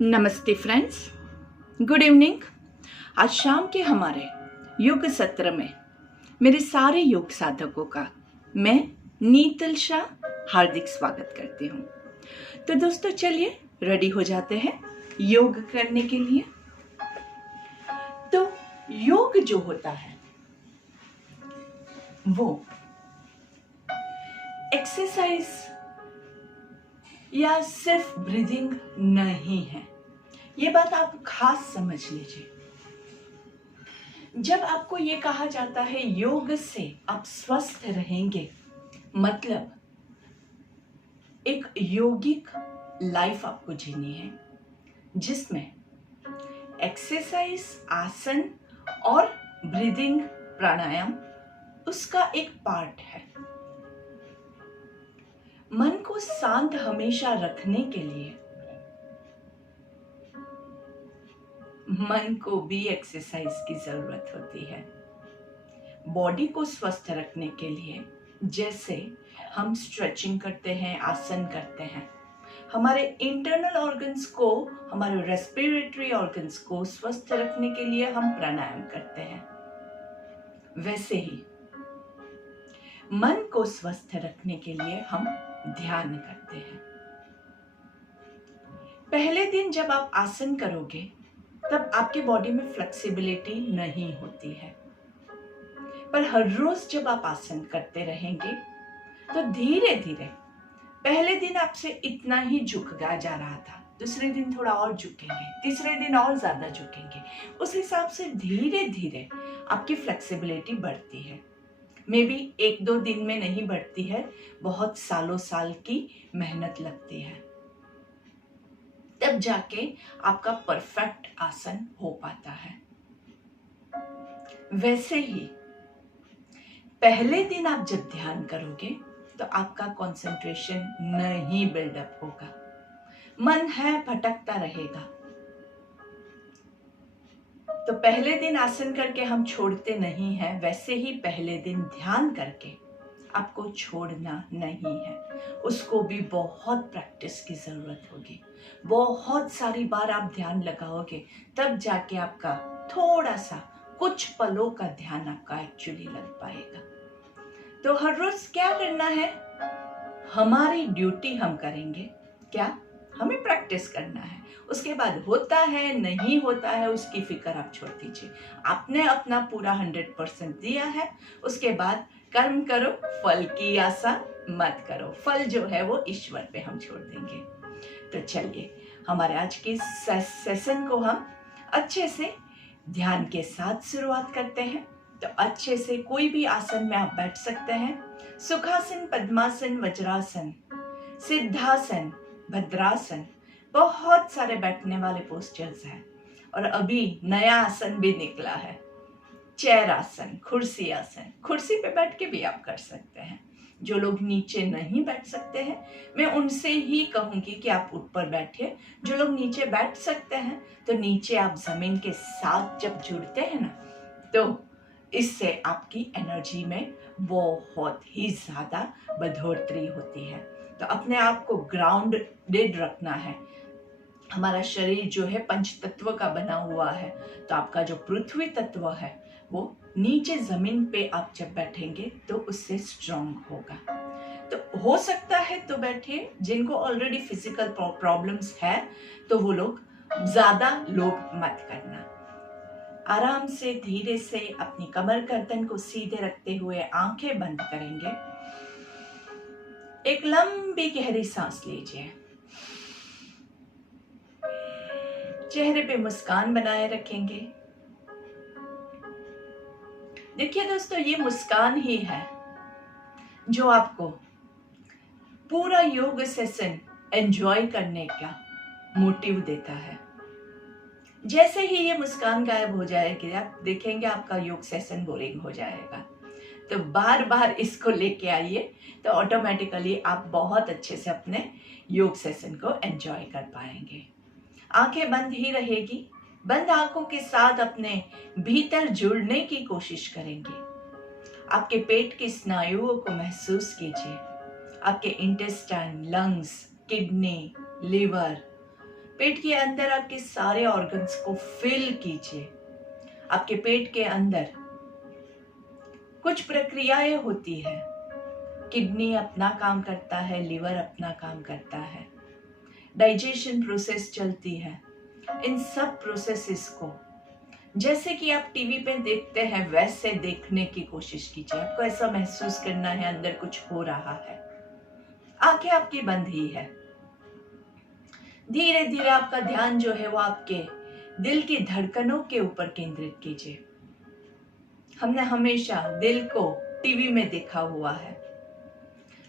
नमस्ते friends, good evening. आज शाम के हमारे योग सत्र में मेरे सारे योग साधकों का मैं नीतल शाह हार्दिक स्वागत करती हूँ। तो दोस्तों चलिए रेडी हो जाते हैं योग करने के लिए। तो योग जो होता है वो एक्सरसाइज या सिर्फ ब्रीदिंग नहीं है। ये बात आप खास समझ लीजिए। जब आपको ये कहा जाता है योग से आप स्वस्थ रहेंगे, मतलब एक योगिक लाइफ आपको जीनी है जिसमें एक्सरसाइज, आसन और ब्रीदिंग, प्राणायाम उसका एक पार्ट है। मन को शांत हमेशा रखने के लिए मन को भी एक्सरसाइज की जरूरत होती है। बॉडी को स्वस्थ रखने के लिए जैसे हम स्ट्रेचिंग करते हैं, आसन करते हैं, हमारे इंटरनल ऑर्गन्स को, हमारे रेस्पिरेटरी ऑर्गन्स को स्वस्थ रखने के लिए हम प्राणायाम करते हैं, वैसे ही मन को स्वस्थ रखने के लिए हम ध्यान करते हैं। पहले दिन जब आप आसन करोगे तब आपके बॉडी में फ्लेक्सिबिलिटी नहीं होती है, पर हर रोज जब आप आसन करते रहेंगे तो धीरे धीरे, पहले दिन आपसे इतना ही झुका जा रहा था, दूसरे दिन थोड़ा और झुकेंगे, तीसरे दिन और ज्यादा झुकेंगे, उस हिसाब से धीरे धीरे आपकी फ्लेक्सिबिलिटी बढ़ती है। मे बी 1-2 दिन में नहीं बढ़ती है, बहुत सालों साल की मेहनत लगती है, तब जाके आपका परफेक्ट आसन हो पाता है। वैसे ही पहले दिन आप जब ध्यान करोगे तो आपका कंसंट्रेशन नहीं बिल्डअप होगा, मन है भटकता रहेगा। तो पहले दिन आसन करके हम छोड़ते नहीं हैं, वैसे ही पहले दिन ध्यान करके आपको छोड़ना नहीं है। उसको भी बहुत प्रैक्टिस की जरूरत होगी। बहुत सारी बार आप ध्यान लगाओगे तब जाके आपका थोड़ा सा, कुछ पलों का ध्यान आपका एक्चुअली लग पाएगा। तो हर रोज क्या करना है, हमारी ड्यूटी हम करेंगे। क्या? हमें प्रैक्टिस करना है। उसके बाद होता है नहीं होता है उसकी फिक्र आप छोड़ दीजिए। आपने अपना पूरा 100% दिया है, उसके बाद कर्म करो, फल की आशा मत करो। फल जो है वो ईश्वर पे हम छोड़ देंगे। तो चलिए हमारे आज के सेशन को हम अच्छे से ध्यान के साथ शुरुआत करते हैं। तो अच्छे से कोई भी आसन में आप बैठ सकते हैं। सुखासन, पद्मासन, वज्रासन, सिद्धासन, भद्रासन, बहुत सारे बैठने वाले पोस्चर्स हैं। और अभी नया आसन भी निकला है, चेयर आसन, कुर्सी आसन। कुर्सी पे बैठ के भी आप कर सकते हैं। जो लोग नीचे नहीं बैठ सकते हैं, मैं उनसे ही कहूंगी कि आप ऊपर बैठिए। जो लोग नीचे बैठ सकते हैं तो नीचे आप जमीन के साथ जब जुड़ते हैं ना, तो इससे आपकी एनर्जी में बहुत ही ज्यादा बढ़ोतरी होती है। तो अपने आप को ग्राउंडेड रखना है। हमारा शरीर जो है पंच तत्व का बना हुआ है, तो आपका जो पृथ्वी तत्व है वो नीचे जमीन पे आप जब बैठेंगे तो उससे स्ट्रांग होगा। तो हो सकता है तो बैठिए। जिनको ऑलरेडी फिजिकल प्रॉब्लम्स है तो वो लोग ज्यादा लोग मत करना। आराम से धीरे से अपनी कमर गर्दन को सीधे रखते हुए आंखें बंद करेंगे। एक लंबी गहरी सांस लीजिए। चेहरे पे मुस्कान बनाए रखेंगे। देखिए दोस्तों, ये मुस्कान ही है जो आपको पूरा योग सेशन एंजॉय करने का मोटिव देता है। जैसे ही ये मुस्कान गायब हो जाएगी, आप देखेंगे आपका योग सेशन बोरिंग हो जाएगा। तो बार बार इसको लेके आइए, तो ऑटोमेटिकली आप बहुत अच्छे से अपने योग सेशन को एंजॉय कर पाएंगे। आंखें बंद ही रहेगी। बंद आंखों के साथ अपने भीतर जुड़ने की कोशिश करेंगे। आपके पेट की स्नायुओं को महसूस कीजिए। आपके इंटेस्टाइन, लंग्स, किडनी, लिवर, पेट के अंदर आपके सारे ऑर्गन्स को फिल कीजिए। आपके पेट के अंदर कुछ प्रक्रियाएं होती है। किडनी अपना काम करता है, लिवर अपना काम करता है, डाइजेशन प्रोसेस चलती है। इन सब प्रोसेसेस को जैसे कि आप टीवी पे देखते हैं वैसे देखने की कोशिश कीजिए। आपको ऐसा महसूस करना है अंदर कुछ हो रहा है। आंखें आपकी बंद ही है। धीरे धीरे आपका ध्यान जो है वो आपके दिल की धड़कनों के ऊपर केंद्रित कीजिए। हमने हमेशा दिल को टीवी में देखा हुआ है,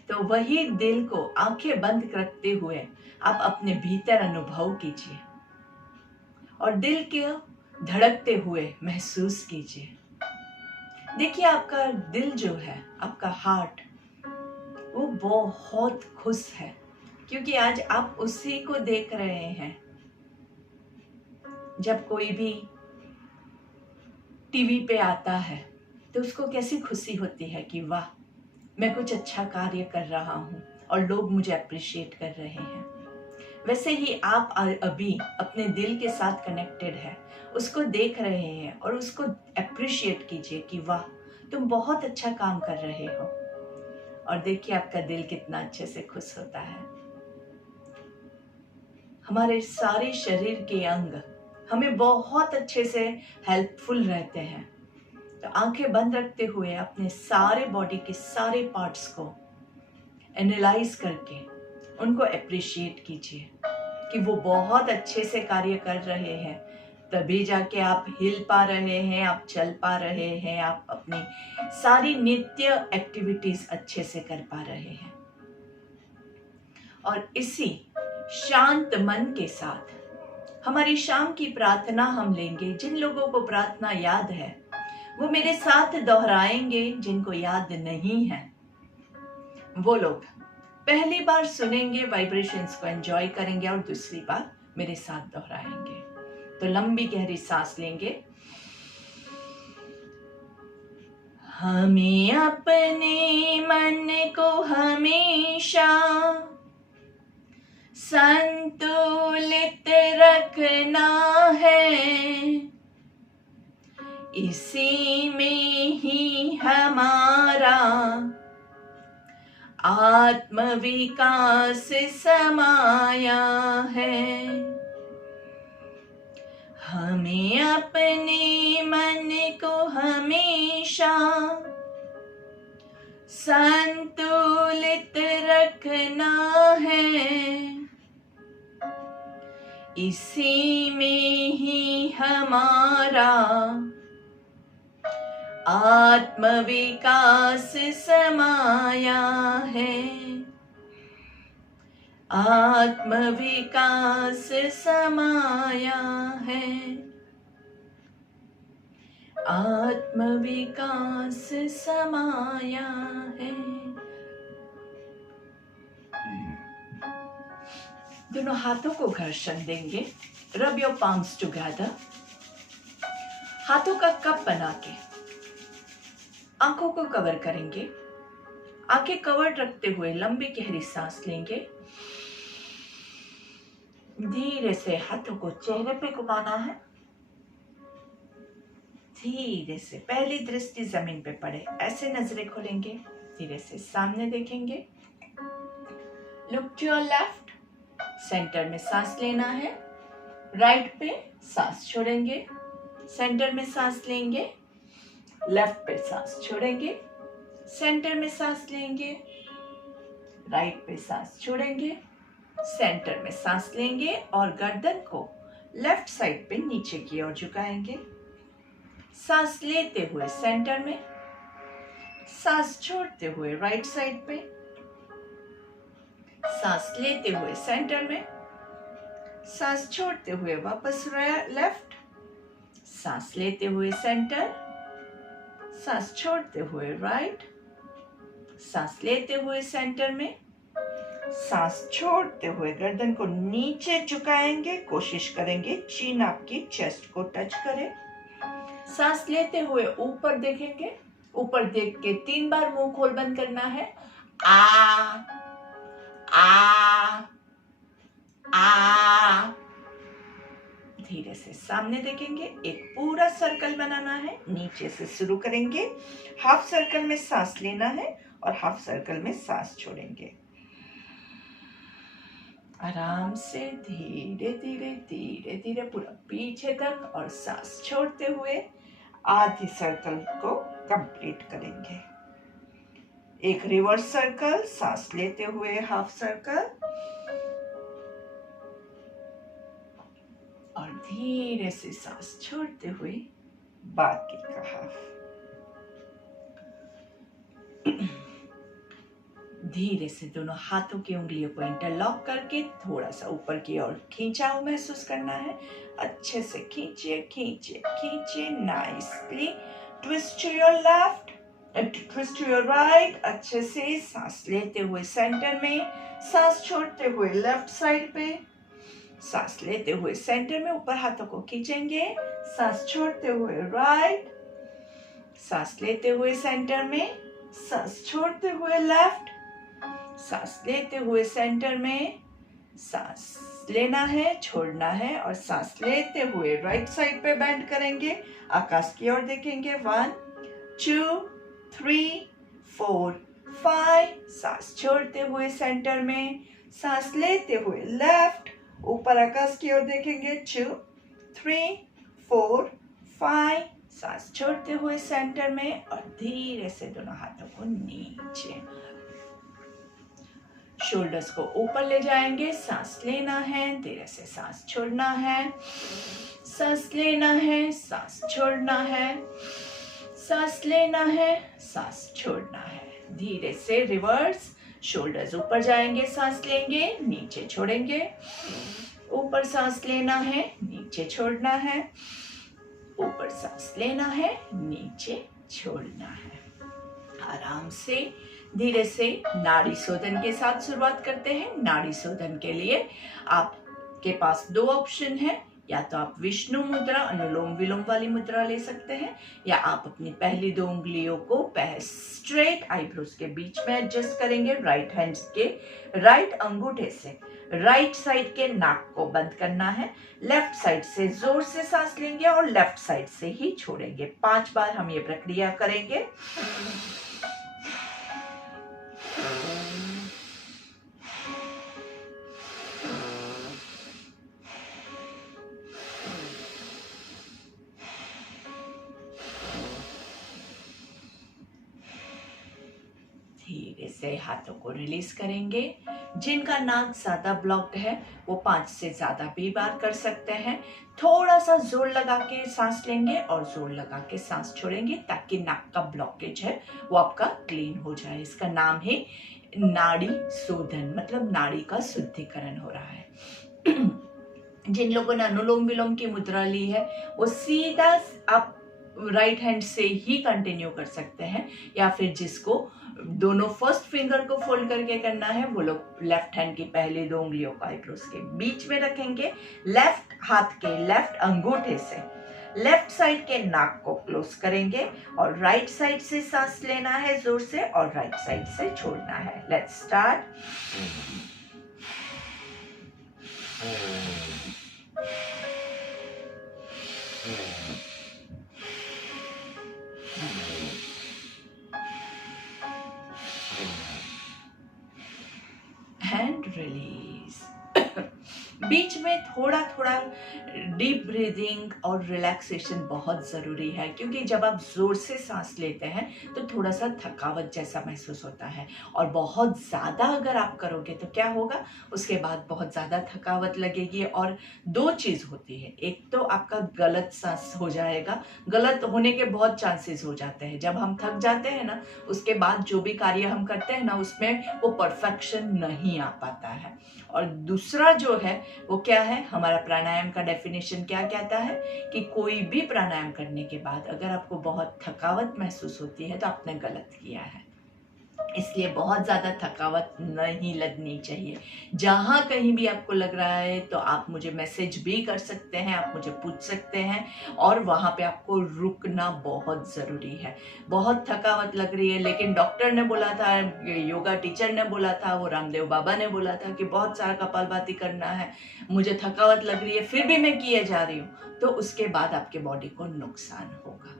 तो वही दिल को आंखें बंद रखते हुए आप अपने भीतर अनुभव कीजिए और दिल के धड़कते हुए महसूस कीजिए। देखिए आपका दिल जो है, आपका हार्ट, वो बहुत खुश है क्योंकि आज आप उसी को देख रहे हैं। जब कोई भी टीवी पे आता है तो उसको कैसी खुशी होती है कि वाह, मैं कुछ अच्छा कार्य कर रहा हूँ और लोग मुझे अप्रिशिएट कर रहे हैं। वैसे ही आप अभी अपने दिल के साथ कनेक्टेड है, उसको देख रहे हैं और उसको अप्रिशिएट कीजिए कि वाह, तुम बहुत अच्छा काम कर रहे हो। और देखिए आपका दिल कितना अच्छे से खुश होता है। हमारे सारे शरीर के अंग हमें बहुत अच्छे से हेल्पफुल रहते हैं। तो आंखें बंद रखते हुए अपने सारे बॉडी के सारे पार्ट्स को एनालाइज करके उनको अप्रिशिएट कीजिए कि वो बहुत अच्छे से कार्य कर रहे हैं। तभी जाके आप हिल पा रहे हैं, आप चल पा रहे हैं, आप अपनी सारी नित्य एक्टिविटीज अच्छे से कर पा रहे हैं। और इसी शांत मन के साथ हमारी शाम की प्रार्थना हम लेंगे। जिन लोगों को प्रार्थना याद है वो मेरे साथ दोहराएंगे, जिनको याद नहीं है वो लोग पहली बार सुनेंगे, वाइब्रेशंस को एंजॉय करेंगे और दूसरी बार मेरे साथ दोहराएंगे। तो लंबी गहरी सांस लेंगे। हमें अपने मन को हमेशा संतुलित रखना है, इसी में ही हमारा आत्मविकास समाया है। हमें अपने मन को हमेशा संतुलित रखना है, इसी में ही हमारा आत्मविकास समाया है। आत्मविकास समाया है। आत्मविकास समाया है। दोनों हाथों को घर्षण देंगे। Rub your palms together. हाथों का कप बना के आंखों को कवर करेंगे। आंखें कवर्ड रखते हुए लंबी गहरी सांस लेंगे। धीरे से हाथों को चेहरे पे घुमाना है। धीरे से पहली दृष्टि जमीन पे पड़े, ऐसे नजरें खोलेंगे। धीरे से सामने देखेंगे। Look to your left. Centre में सांस लेना है। राइट पे सांस छोड़ेंगे। सेंटर में सांस लेंगे। लेफ्ट पे सांस छोड़ेंगे। सेंटर में सांस लेंगे। राइट पे सांस छोड़ेंगे। सेंटर में सांस लेंगे और गर्दन को लेफ्ट साइड पे नीचे की ओर झुकाएंगे। सांस लेते हुए सेंटर में, सांस छोड़ते हुए राइट साइड पे, सांस लेते हुए सेंटर में, सांस छोड़ते हुए वापस लेफ्ट, सांस लेते हुए सेंटर, सांस छोड़ते हुए राइट, सांस लेते हुए सेंटर में, सांस छोड़ते हुए गर्दन को नीचे झुकाएंगे। कोशिश करेंगे चीन आपकी चेस्ट को टच करे। सांस लेते हुए ऊपर देखेंगे। ऊपर देख के 3 बार मुंह खोल बंद करना है। आ आ आ। से सामने देखेंगे। एक पूरा सर्कल बनाना है, नीचे से शुरू करेंगे। हाफ सर्कल में सांस लेना है और हाफ सर्कल में सांस छोड़ेंगे। आराम से धीरे धीरे धीरे धीरे पूरा पीछे तक और सांस छोड़ते हुए आधी सर्कल को कंप्लीट करेंगे। एक रिवर्स सर्कल, सांस लेते हुए हाफ सर्कल और धीरे से सांस छोड़ते हुए बाकी का हाफ। धीरे से दोनों हाथों की उंगलियों को इंटरलॉक करके थोड़ा सा ऊपर की ओर खींचाव महसूस करना है। अच्छे से खींचिए खींचिए खींचिए। Nicely twist to your left, twist to your right. अच्छे से सांस लेते हुए सेंटर में, सांस छोड़ते हुए लेफ्ट साइड पे। सांस लेते हुए सेंटर में ऊपर हाथों को खींचेंगे, सांस छोड़ते हुए राइट। सांस लेते हुए सेंटर में, सांस छोड़ते हुए लेफ्ट। सांस लेते हुए सेंटर में, सांस लेना है, छोड़ना है और सांस लेते हुए राइट साइड पे बेंड करेंगे। आकाश की ओर देखेंगे। 1 2 3 4 5। सांस छोड़ते हुए सेंटर में, सांस लेते हुए लेफ्ट। ऊपर आकाश की ओर देखेंगे। 2 3 4 5। सांस छोड़ते हुए सेंटर में और धीरे से दोनों हाथों को नीचे, शोल्डर्स को ऊपर ले जाएंगे। सांस लेना है, धीरे से सांस छोड़ना है। सांस लेना है, सांस छोड़ना है। सांस लेना है, सांस छोड़ना है। धीरे से रिवर्स, शोल्डर्स ऊपर जाएंगे, सांस लेंगे, नीचे छोड़ेंगे। ऊपर सांस लेना है, नीचे छोड़ना है। ऊपर सांस लेना है, नीचे छोड़ना है। आराम से धीरे से नाड़ी शोधन के साथ शुरुआत करते हैं। नाड़ी शोधन के लिए आपके पास 2 ऑप्शन है। या तो आप विष्णु मुद्रा, अनुलोम विलोम वाली मुद्रा ले सकते हैं, या आप अपनी पहली 2 उंगलियों को स्ट्रेट आईब्रोज के बीच में एडजस्ट करेंगे। राइट हैंड के राइट अंगूठे से राइट साइड के नाक को बंद करना है। लेफ्ट साइड से जोर से सांस लेंगे और लेफ्ट साइड से ही छोड़ेंगे। 5 बार हम ये प्रक्रिया करेंगे। धीरे से हाथों को रिलीज करेंगे। जिनका नाक ज्यादा ब्लॉक्ड है वो 5 से ज्यादा भी बार कर सकते हैं। थोड़ा सा जोर लगा के सांस लेंगे और जोर लगा के सांस छोड़ेंगे ताकि नाक का ब्लॉकेज है वो आपका क्लीन हो जाए। इसका नाम है नाड़ी शोधन, मतलब नाड़ी का शुद्धिकरण हो रहा है। जिन लोगों ने अनुलोम विलोम की मुद्रा ली है वो सीधा आप राइट हैंड से ही कंटिन्यू कर सकते हैं, या फिर जिसको दोनों फर्स्ट फिंगर को फोल्ड करके करना है वो लोग लेफ्ट हैंड की पहली 2 उंगलियों को आईब्रोज के बीच में रखेंगे। लेफ्ट हाथ के लेफ्ट अंगूठे से लेफ्ट साइड के नाक को क्लोज करेंगे और राइट साइड से सांस लेना है जोर से और राइट साइड से छोड़ना है। Let's start. And release. बीच में थोड़ा थोड़ा डीप ब्रीदिंग और रिलैक्सेशन बहुत ज़रूरी है, क्योंकि जब आप ज़ोर से सांस लेते हैं तो थोड़ा सा थकावट जैसा महसूस होता है, और बहुत ज़्यादा अगर आप करोगे तो क्या होगा, उसके बाद बहुत ज़्यादा थकावट लगेगी। और 2 चीज़ होती है, एक तो आपका गलत सांस हो जाएगा, गलत होने के बहुत चांसेस हो जाते हैं। जब हम थक जाते हैं ना, उसके बाद जो भी कार्य हम करते हैं ना उसमें वो परफेक्शन नहीं आ पाता है। और दूसरा जो है वो क्या है, हमारा प्राणायाम का डेफिनेशन क्या कहता है कि कोई भी प्राणायाम करने के बाद अगर आपको बहुत थकावट महसूस होती है तो आपने गलत किया है। इसलिए बहुत ज़्यादा थकावट नहीं लगनी चाहिए। जहाँ कहीं भी आपको लग रहा है तो आप मुझे मैसेज भी कर सकते हैं, आप मुझे पूछ सकते हैं, और वहाँ पे आपको रुकना बहुत ज़रूरी है। बहुत थकावट लग रही है, लेकिन डॉक्टर ने बोला था, योगा टीचर ने बोला था, वो रामदेव बाबा ने बोला था कि बहुत सारा कपालभाति करना है, मुझे थकावट लग रही है, फिर भी मैं किए जा रही हूँ, तो उसके बाद आपके बॉडी को नुकसान होगा।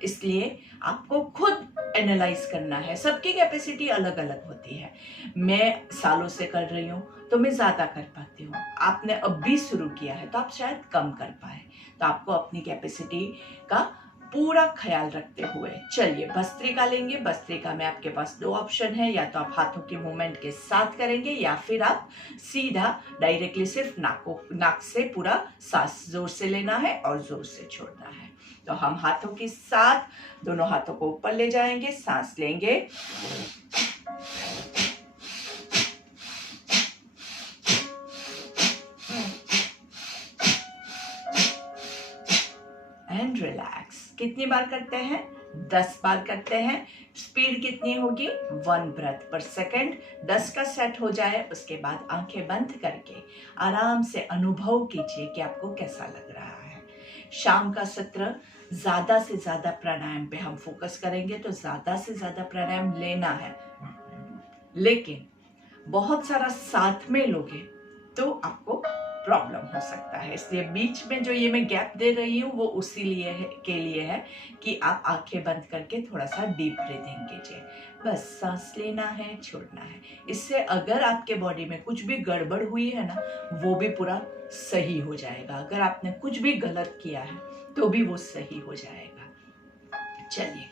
इसलिए आपको खुद एनालाइज करना है। सबकी कैपेसिटी अलग अलग होती है। मैं सालों से कर रही हूँ तो मैं ज्यादा कर पाती हूँ, आपने अब भी शुरू किया है तो आप शायद कम कर पाए। तो आपको अपनी कैपेसिटी का पूरा ख्याल रखते हुए चलिए भस्त्रिका लेंगे। भस्त्रिका में आपके पास दो ऑप्शन है, या तो आप हाथों के मूवमेंट के साथ करेंगे, या फिर आप सीधा डायरेक्टली सिर्फ नाक से पूरा सांस जोर से लेना है और जोर से छोड़ना है। तो हम हाथों के साथ दोनों हाथों को ऊपर ले जाएंगे, सांस लेंगे, एंड रिलैक्स। कितनी बार करते हैं? 10 बार करते हैं। स्पीड कितनी होगी? 1 ब्रेथ पर सेकंड। 10 का सेट हो जाए उसके बाद आंखें बंद करके आराम से अनुभव कीजिए कि आपको कैसा लग रहा है। शाम का सत्र ज्यादा से ज्यादा प्राणायाम पे हम फोकस करेंगे, तो ज्यादा से ज्यादा प्राणायाम लेना है, लेकिन बहुत सारा साथ में लोगे तो आपको प्रॉब्लम हो सकता है। इसलिए बीच में जो ये मैं गैप दे रही हूँ वो उसी के लिए है कि आप आंखें बंद करके थोड़ा सा डीप ब्रीथिंग कीजिए। बस सांस लेना है, छोड़ना है। इससे अगर आपके बॉडी में कुछ भी गड़बड़ हुई है ना, वो भी पूरा सही हो जाएगा। अगर आपने कुछ भी गलत किया है तो भी वो सही हो जाएगा। चलिए,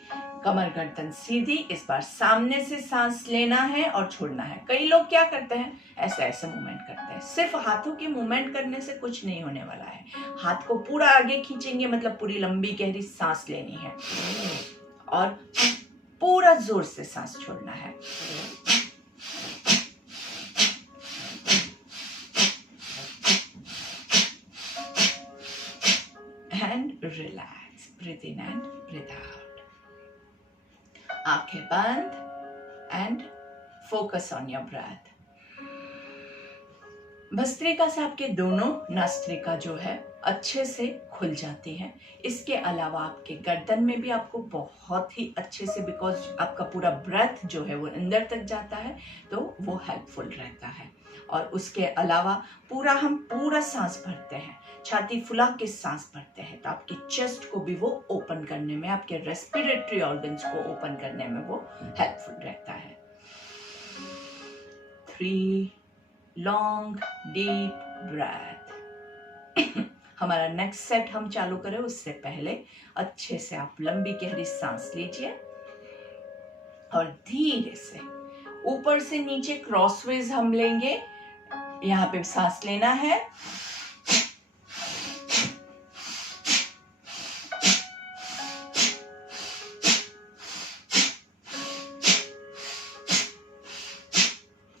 कमर गर्दन सीधी। इस बार सामने से सांस लेना है और छोड़ना है। कई लोग क्या करते हैं, ऐसे ऐसे मूवमेंट करते हैं। सिर्फ हाथों के मूवमेंट करने से कुछ नहीं होने वाला है। हाथ को पूरा आगे खींचेंगे, मतलब पूरी लंबी गहरी सांस लेनी है और पूरा जोर से सांस छोड़ना है। And relax, breathe in and breathe out. आंखें बंद and focus on your breath. Bhastrika से आपके दोनों नास्त्रिका जो है अच्छे से खुल जाती है। इसके अलावा आपके गर्दन में भी आपको बहुत ही अच्छे से, बिकॉज आपका पूरा ब्रेथ जो है वो अंदर तक जाता है, तो वो हेल्पफुल रहता है। और उसके अलावा हम पूरा सांस भरते हैं, छाती फुला के सांस भरते हैं, तो आपके चेस्ट को भी वो ओपन करने में, आपके रेस्पिरेटरी ऑर्गन्स को ओपन करने में वो हेल्पफुल रहता है। 3 लॉन्ग डीप ब्रेथ। हमारा नेक्स्ट सेट हम चालू करें उससे पहले अच्छे से आप लंबी गहरी सांस लीजिए और धीरे से ऊपर से नीचे क्रॉसवेज हम लेंगे। यहाँ पे सांस लेना है,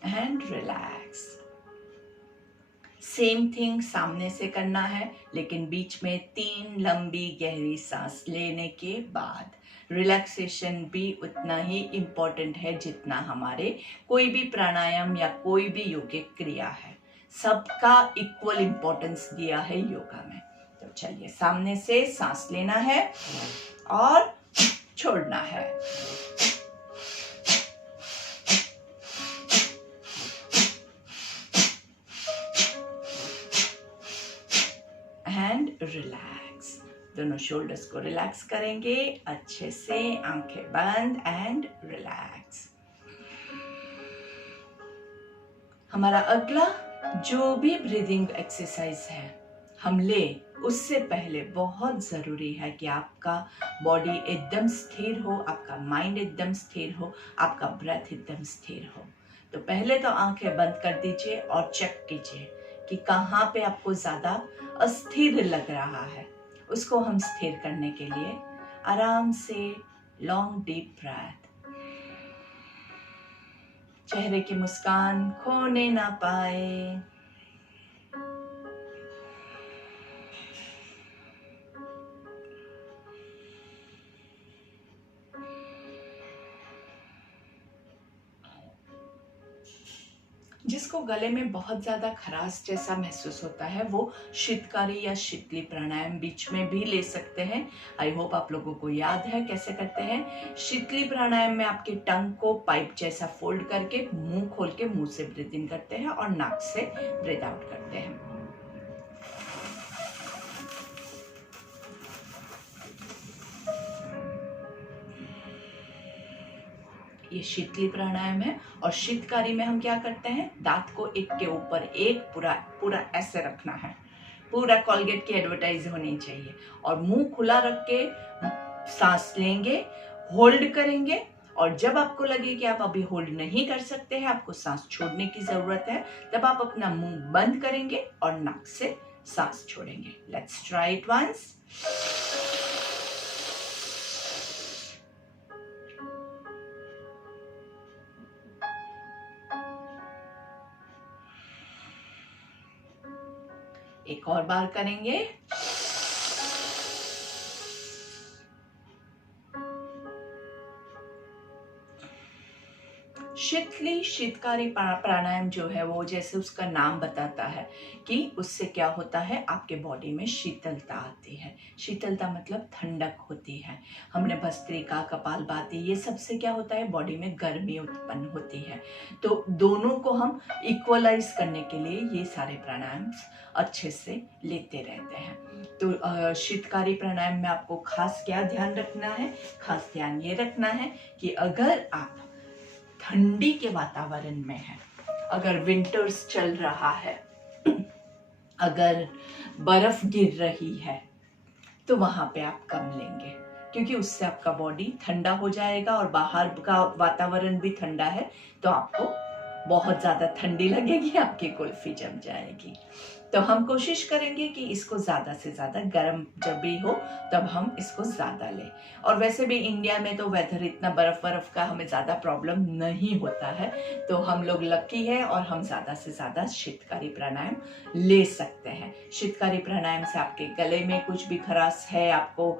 एंड रिलैक्स। सेम थिंग सामने से करना है, लेकिन बीच में 3 लंबी गहरी सांस लेने के बाद रिलैक्सेशन भी उतना ही इम्पोर्टेंट है जितना हमारे कोई भी प्राणायाम या कोई भी योगिक क्रिया है। सबका इक्वल इम्पोर्टेंस दिया है योगा में। तो चलिए, सामने से सांस लेना है और छोड़ना है। And relax. दोनों शोल्डर्स को रिलैक्स करेंगे अच्छे से, आंखें बंद एंड रिलैक्स। हमारा अगला जो भी ब्रीदिंग एक्सरसाइज है हम ले, उससे पहले बहुत जरूरी है कि आपका बॉडी एकदम स्थिर हो, आपका माइंड एकदम स्थिर हो, आपका ब्रेथ एकदम स्थिर हो। तो पहले तो आंखें बंद कर दीजिए और चेक कीजिए कि कहाँ पे आपको ज्यादा अस्थिर लग रहा है। उसको हम स्थिर करने के लिए आराम से लॉन्ग डीप ब्रेथ, चेहरे की मुस्कान खोने ना पाए। जिसको गले में बहुत ज़्यादा खराश जैसा महसूस होता है वो शीतकारी या शीतली प्राणायाम बीच में भी ले सकते हैं। आई होप आप लोगों को याद है कैसे करते हैं। शीतली प्राणायाम में आपके टंग को पाइप जैसा फोल्ड करके मुंह खोल के मुंह से ब्रीथ इन करते हैं और नाक से ब्रीथ आउट करते हैं। ये शीतली प्राणायाम है। और शीतकारी में हम क्या करते हैं, दांत को एक के ऊपर एक पूरा पूरा ऐसे रखना है, पूरा कोलगेट की एडवर्टाइज होनी चाहिए, और मुंह खुला रख के सांस लेंगे, होल्ड करेंगे, और जब आपको लगे कि आप अभी होल्ड नहीं कर सकते हैं, आपको सांस छोड़ने की जरूरत है, तब आप अपना मुंह बंद करेंगे और नाक से सांस छोड़ेंगे। Let's try it once. एक और बार करेंगे। शीतली शीतकारी प्राणायाम जो है वो जैसे उसका नाम बताता है कि उससे क्या होता है, आपके बॉडी में शीतलता आती है। शीतलता मतलब ठंडक होती है। हमने भस्त्रिका, कपालभाति, ये सबसे क्या होता है, बॉडी में गर्मी उत्पन्न होती है। तो दोनों को हम इक्वलाइज करने के लिए ये सारे प्राणायाम अच्छे से लेते रहते हैं। तो शीतकारी प्राणायाम में आपको खास क्या ध्यान रखना है, खास ध्यान ये रखना है कि अगर आप ठंडी के वातावरण में है, अगर विंटर्स चल रहा है, अगर बर्फ गिर रही है, तो वहां पे आप कम लेंगे, क्योंकि उससे आपका बॉडी ठंडा हो जाएगा और बाहर का वातावरण भी ठंडा है, तो आपको बहुत ज्यादा ठंडी लगेगी, आपकी कुल्फी जम जाएगी। तो हम कोशिश करेंगे कि इसको ज्यादा से ज्यादा गर्म जब भी हो तब हम इसको ज्यादा लें। और वैसे भी इंडिया में तो वेदर इतना बर्फ का हमें ज्यादा प्रॉब्लम नहीं होता है, तो हम लोग लकी है और हम ज्यादा से ज्यादा शीतकारी प्राणायाम ले सकते हैं। शीतकारी प्राणायाम से आपके गले में कुछ भी खराश है, आपको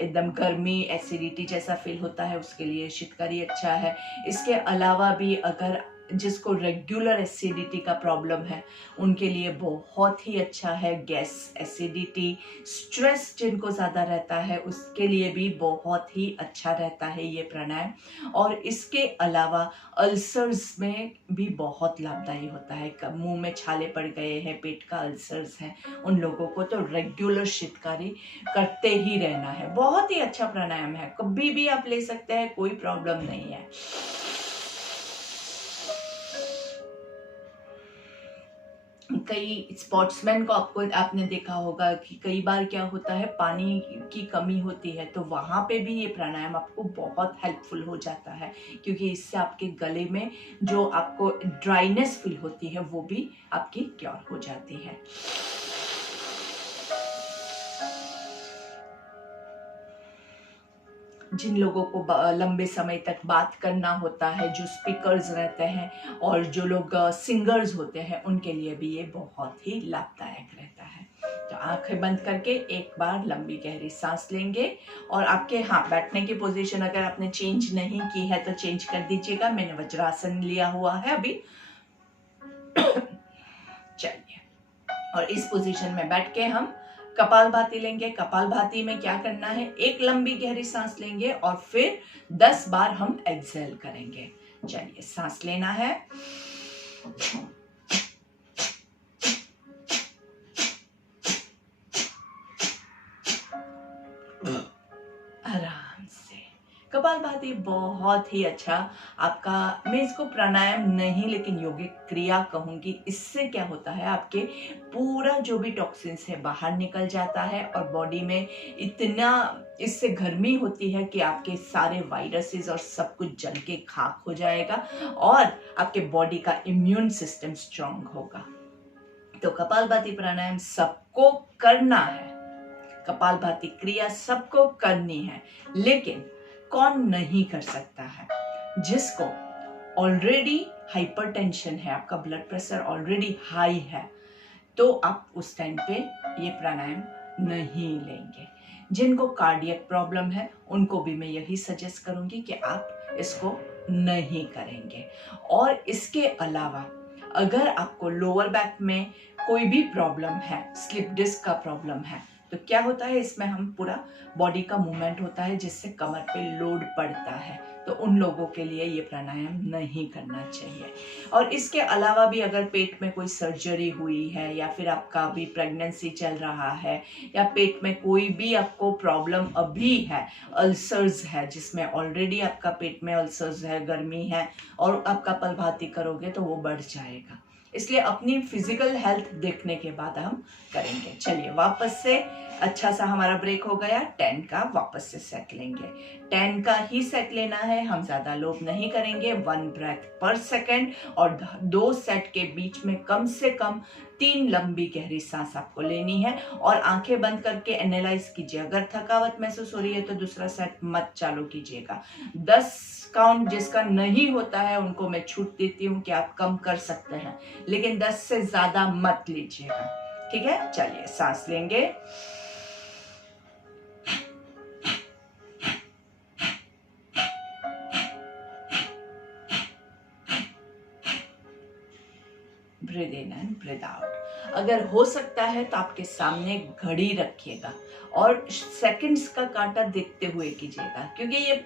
एकदम गर्मी, एसिडिटी जैसा फील होता है, उसके लिए शीतकारी अच्छा है। इसके अलावा भी अगर जिसको रेगुलर एसिडिटी का प्रॉब्लम है उनके लिए बहुत ही अच्छा है। गैस, एसिडिटी, स्ट्रेस जिनको ज़्यादा रहता है उसके लिए भी बहुत ही अच्छा रहता है ये प्राणायाम। और इसके अलावा अल्सर्स में भी बहुत लाभदायी होता है। मुंह में छाले पड़ गए हैं, पेट का अल्सर्स है, उन लोगों को तो रेगुलर शीतकारी करते ही रहना है। बहुत ही अच्छा प्राणायाम है, कभी भी आप ले सकते हैं, कोई प्रॉब्लम नहीं है। कई स्पोर्ट्समैन को आपने देखा होगा कि कई बार क्या होता है, पानी की कमी होती है, तो वहां पे भी ये प्राणायाम आपको बहुत हेल्पफुल हो जाता है, क्योंकि इससे आपके गले में जो आपको ड्राइनेस फील होती है वो भी आपकी क्योर हो जाती है। जिन लोगों को लंबे समय तक बात करना होता है, जो स्पीकर्स रहते हैं और जो लोग सिंगर्स होते हैं, उनके लिए भी ये बहुत ही लाभदायक रहता है। तो आंखें बंद करके एक बार लंबी गहरी सांस लेंगे, और आपके बैठने की पोजीशन अगर आपने चेंज नहीं की है तो चेंज कर दीजिएगा। मैंने वज्रासन लिया हुआ है अभी। चलिए, और इस पोजीशन में बैठ के हम कपालभाति लेंगे। कपालभाति में क्या करना है, एक लंबी गहरी सांस लेंगे और फिर 10 बार हम एक्सहेल करेंगे। चलिए, सांस लेना है, आराम से। कपालभाति बहुत ही अच्छा आपका, मैं इसको प्राणायाम नहीं लेकिन योगिक क्रिया कहूंगी। इससे क्या होता है, आपके पूरा जो भी टॉक्सिन्स है बाहर निकल जाता है, और बॉडी में इतना इससे गर्मी होती है कि आपके सारे वायरसेस और सब कुछ जल के खाक हो जाएगा, और आपके बॉडी का इम्यून सिस्टम स्ट्रांग होगा। तो कपालभाति प्राणायाम सबको करना है, कपालभाति क्रिया सबको करनी है, लेकिन कौन नहीं कर सकता है, जिसको ऑलरेडी हाइपरटेंशन है, आपका ब्लड प्रेशर ऑलरेडी हाई है, तो आप उस टाइम पे ये प्राणायाम नहीं लेंगे। जिनको कार्डियक प्रॉब्लम है उनको भी मैं यही सजेस्ट करूंगी कि आप इसको नहीं करेंगे। और इसके अलावा अगर आपको लोअर बैक में कोई भी प्रॉब्लम है, स्लिप डिस्क का प्रॉब्लम है, तो क्या होता है, इसमें हम पूरा बॉडी का मूवमेंट होता है जिससे कमर पे लोड पड़ता है, तो उन लोगों के लिए ये प्राणायाम नहीं करना चाहिए। और इसके अलावा भी अगर पेट में कोई सर्जरी हुई है या फिर आपका अभी प्रेगनेंसी चल रहा है या पेट में कोई भी आपको प्रॉब्लम अभी है, अल्सर्स है जिसमें ऑलरेडी आपका पेट में अल्सर्स है, गर्मी है और आप कपालभाति करोगे तो वो बढ़ जाएगा। इसलिए अपनी फिजिकल हेल्थ देखने के बाद हम करेंगे। चलिए वापस से अच्छा सा हमारा ब्रेक हो गया, 10 का वापस से सेट लेंगे। 10 का ही सेट लेना है, हम ज्यादा लोड नहीं करेंगे। 1 ब्रेथ पर सेकेंड और 2 सेट के बीच में कम से कम 3 लंबी गहरी सांस आपको लेनी है और आंखें बंद करके एनालाइज कीजिए। अगर थकावट महसूस हो रही है तो दूसरा सेट मत चालू कीजिएगा। 10 काउंट जिसका नहीं होता है उनको मैं छूट देती हूँ कि आप कम कर सकते हैं, लेकिन 10 से ज्यादा मत लीजिएगा, ठीक है। चलिए सांस लेंगे, breathe in and breathe out. अगर हो सकता है तो आपके सामने घड़ी रखिएगा और सेकंड्स का कांटा देखते हुए कीजिएगा, क्योंकि ये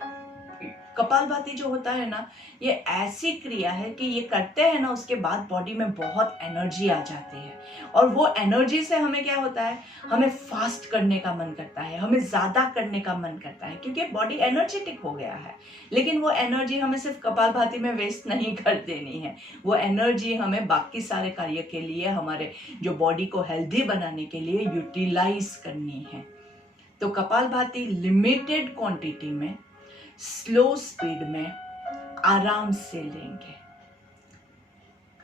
कपालभाति जो होता है ना, ये ऐसी क्रिया है कि ये करते हैं ना उसके बाद बॉडी में बहुत एनर्जी आ जाती है और वो एनर्जी से हमें क्या होता है, हमें फास्ट करने का मन करता है, हमें ज्यादा करने का मन करता है क्योंकि बॉडी एनर्जेटिक हो गया है। लेकिन वो एनर्जी हमें सिर्फ कपालभाति में वेस्ट नहीं कर देनी है, वो एनर्जी हमें बाकी सारे कार्य के लिए, हमारे जो बॉडी को हेल्दी बनाने के लिए यूटिलाइज करनी है। तो कपालभाति लिमिटेड क्वांटिटी में, स्लो स्पीड में आराम से लेंगे।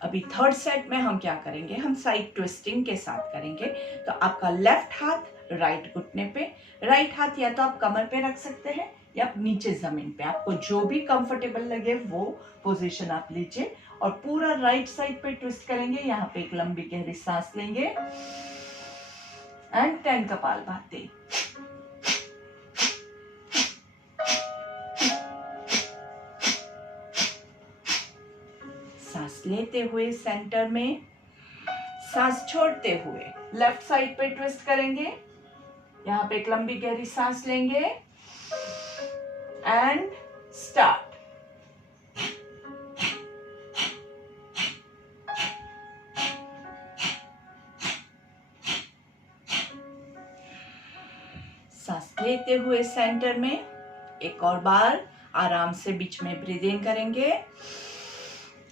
अभी थर्ड सेट में हम क्या करेंगे, हम साइड ट्विस्टिंग के साथ करेंगे। तो आपका लेफ्ट हाथ राइट घुटने पे, राइट हाथ या तो आप कमर पे रख सकते हैं या नीचे जमीन पे, आपको जो भी कंफर्टेबल लगे वो पोजीशन आप लीजिए और पूरा राइट साइड पे ट्विस्ट करेंगे। यहाँ पे एक लंबी गहरी सांस लेंगे एंड 10 कपालभाति। सांस लेते हुए सेंटर में, सांस छोड़ते हुए लेफ्ट साइड पे ट्विस्ट करेंगे। यहाँ पे एक लंबी गहरी सांस लेंगे एंड स्टार्ट। सांस लेते हुए सेंटर में एक और बार आराम से बीच में ब्रीद इन करेंगे,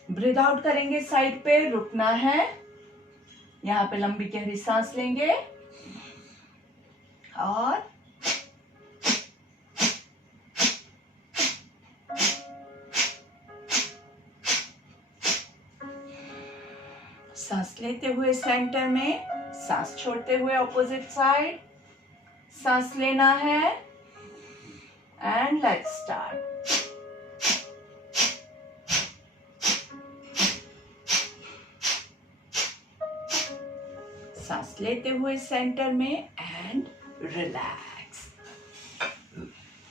ब्रीद आउट करेंगे, साइड पे रुकना है। यहाँ पे लंबी गहरी सांस लेंगे और सांस लेते हुए सेंटर में, सांस छोड़ते हुए ऑपोजिट साइड, सांस लेना है एंड लेट्स स्टार्ट। सांस लेते हुए सेंटर में एंड रिलैक्स।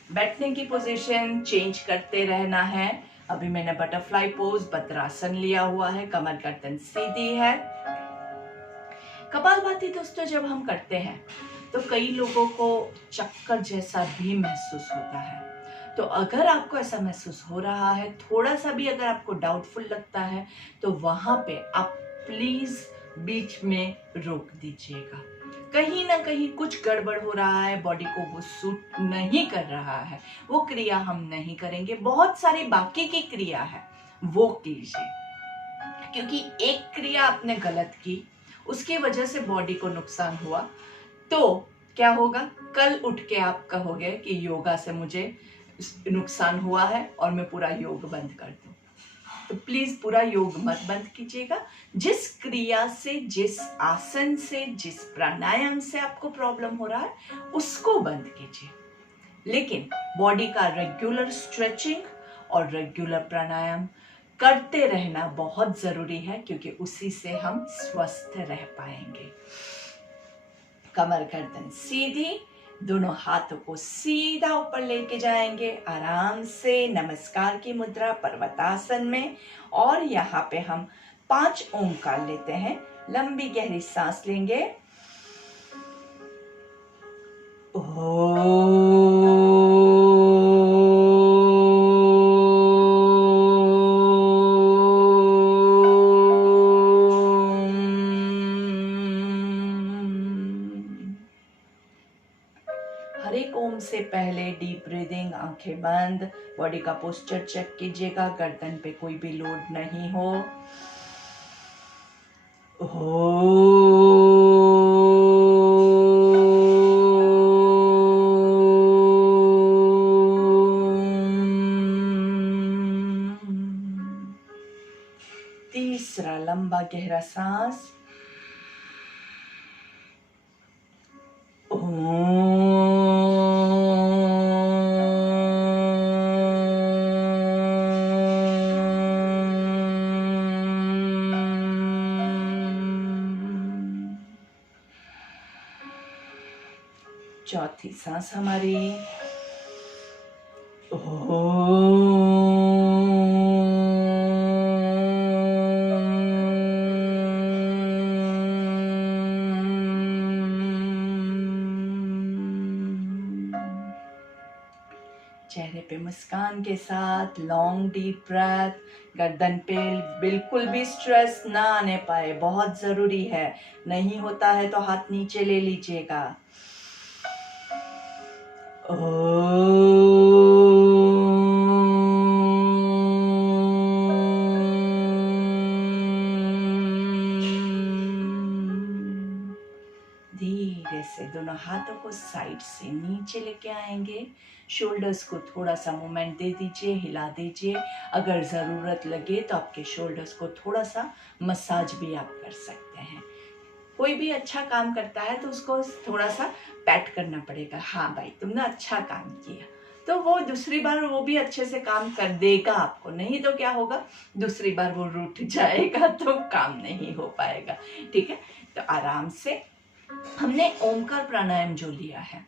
बैठने की पोजीशन चेंज करते रहना है। अभी मैंने बटरफ्लाई पोज बद्रासन लिया हुआ है, कमर गर्दन सीधी है। कपालभाति दोस्तों जब हम करते हैं तो कई लोगों को चक्कर जैसा भी महसूस होता है। तो अगर आपको ऐसा महसूस हो रहा है, थोड़ा सा भी अगर आपको डाउटफुल लगता है, तो वहां पे आप प्लीज बीच में रोक दीजिएगा। कहीं ना कहीं कुछ गड़बड़ हो रहा है, बॉडी को वो सूट नहीं कर रहा है, वो क्रिया हम नहीं करेंगे। बहुत सारी बाकी की क्रिया है वो कीजिए, क्योंकि एक क्रिया आपने गलत की, उसकी वजह से बॉडी को नुकसान हुआ, तो क्या होगा, कल उठ के आप कहोगे कि योगा से मुझे नुकसान हुआ है और मैं पूरा योग बंद कर दूं। तो प्लीज पूरा योग मत बंद कीजिएगा। जिस क्रिया से, जिस आसन से, जिस प्राणायाम से आपको प्रॉब्लम हो रहा है उसको बंद कीजिए। लेकिन बॉडी का रेगुलर स्ट्रेचिंग और रेगुलर प्राणायाम करते रहना बहुत जरूरी है, क्योंकि उसी से हम स्वस्थ रह पाएंगे। कमर गर्दन सीधी, दोनों हाथों को सीधा ऊपर लेके जाएंगे आराम से, नमस्कार की मुद्रा पर्वतासन में। और यहाँ पे हम 5 ओमकार लेते हैं। लंबी गहरी सांस लेंगे। हर एक ओम से पहले डीप ब्रीदिंग, आंखें बंद, बॉडी का पोस्चर चेक कीजिएगा, गर्दन पे कोई भी लोड नहीं हो। तीसरा लंबा गहरा सांस। चौथी सांस हमारी। चेहरे पे मुस्कान के साथ लॉन्ग डीप ब्रेथ। गर्दन पे बिल्कुल भी स्ट्रेस ना आने पाए, बहुत जरूरी है। नहीं होता है तो हाथ नीचे ले लीजिएगा। धीरे से दोनों हाथों को साइड से नीचे लेके आएंगे। शोल्डर्स को थोड़ा सा मूवमेंट दे दीजिए, हिला दीजिए। अगर ज़रूरत लगे तो आपके शोल्डर्स को थोड़ा सा मसाज भी आप कर सकते हैं। कोई भी अच्छा काम करता है तो उसको थोड़ा सा पैट करना पड़ेगा। हाँ भाई, तुमने अच्छा काम किया, तो वो दूसरी बार वो भी अच्छे से काम कर देगा आपको। नहीं तो क्या होगा, दूसरी बार वो रूठ जाएगा तो काम नहीं हो पाएगा। ठीक है, तो आराम से हमने ओमकार प्राणायाम जो लिया है,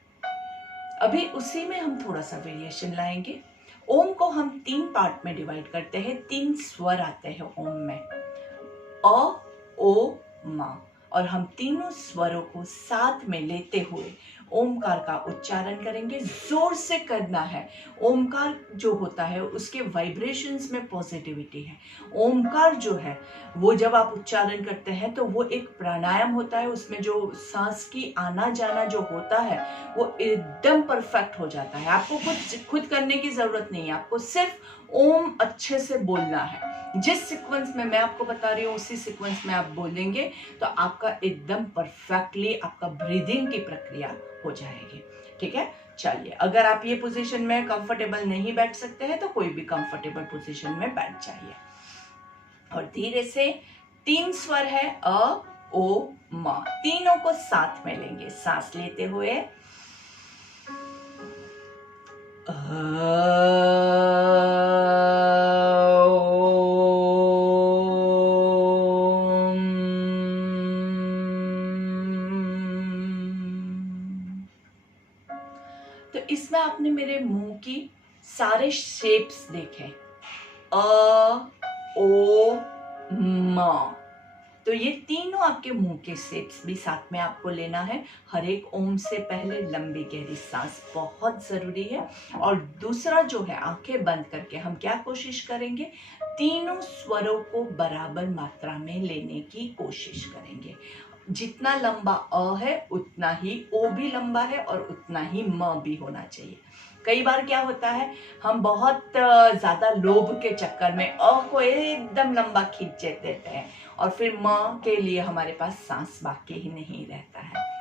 अभी उसी में हम थोड़ा सा वेरिएशन लाएंगे। ओम को हम 3 पार्ट में डिवाइड करते हैं। 3 स्वर आते हैं ओम में, अ, ओ, म, और हम तीनों स्वरों को साथ में लेते हुए ओमकार का उच्चारण करेंगे। जोर से करना है। ओमकार जो होता है उसके वाइब्रेशंस में पॉजिटिविटी है। ओमकार जो है वो जब आप उच्चारण करते हैं तो वो एक प्राणायाम होता है। उसमें जो सांस की आना जाना जो होता है वो एकदम परफेक्ट हो जाता है। आपको खुद करने की जरूरत नहीं है, आपको सिर्फ ओम अच्छे से बोलना है। जिस सीक्वेंस में मैं आपको बता रही हूँ उसी सीक्वेंस में आप बोलेंगे तो आपका एकदम परफेक्टली आपका ब्रीदिंग की प्रक्रिया हो जाएगी। ठीक है, चलिए, अगर आप ये पोजीशन में कंफर्टेबल नहीं बैठ सकते हैं तो कोई भी कंफर्टेबल पोजीशन में बैठ जाइए। और धीरे से 3 स्वर है, अ, ओ, म, तीनों को साथ में लेंगे। सांस लेते हुए तो इसमें आपने मेरे मुंह की सारे शेप्स देखे, अ, ओ, म, तो ये तीनों आपके मुंह के शेप्स भी साथ में आपको लेना है। हर एक ओम से पहले लंबी गहरी सांस बहुत जरूरी है। और दूसरा जो है, आंखें बंद करके हम क्या कोशिश करेंगे, तीनों स्वरों को बराबर मात्रा में लेने की कोशिश करेंगे। जितना लंबा अ है उतना ही ओ भी लंबा है और उतना ही म भी होना चाहिए। कई बार क्या होता है, हम बहुत ज्यादा लोभ के चक्कर में अ को एकदम लंबा खींच देते हैं और फिर म के लिए हमारे पास सांस बाकी ही नहीं रहता है।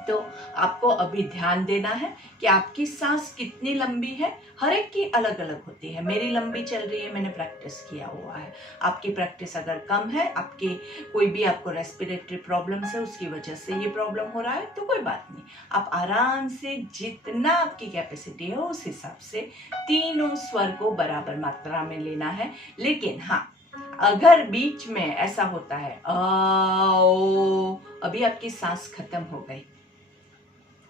तो आपको अभी ध्यान देना है कि आपकी सांस कितनी लंबी है। हर एक की अलग अलग होती है। मेरी लंबी चल रही है, मैंने प्रैक्टिस किया हुआ है। आपकी प्रैक्टिस अगर कम है, आपकी कोई भी आपको रेस्पिरेटरी प्रॉब्लम्स है उसकी वजह से ये प्रॉब्लम हो रहा है, तो कोई बात नहीं, आप आराम से जितना आपकी कैपेसिटी है उस हिसाब से तीनों स्वर को बराबर मात्रा में लेना है। लेकिन हाँ, अगर बीच में ऐसा होता है अभी आपकी सांस खत्म हो गई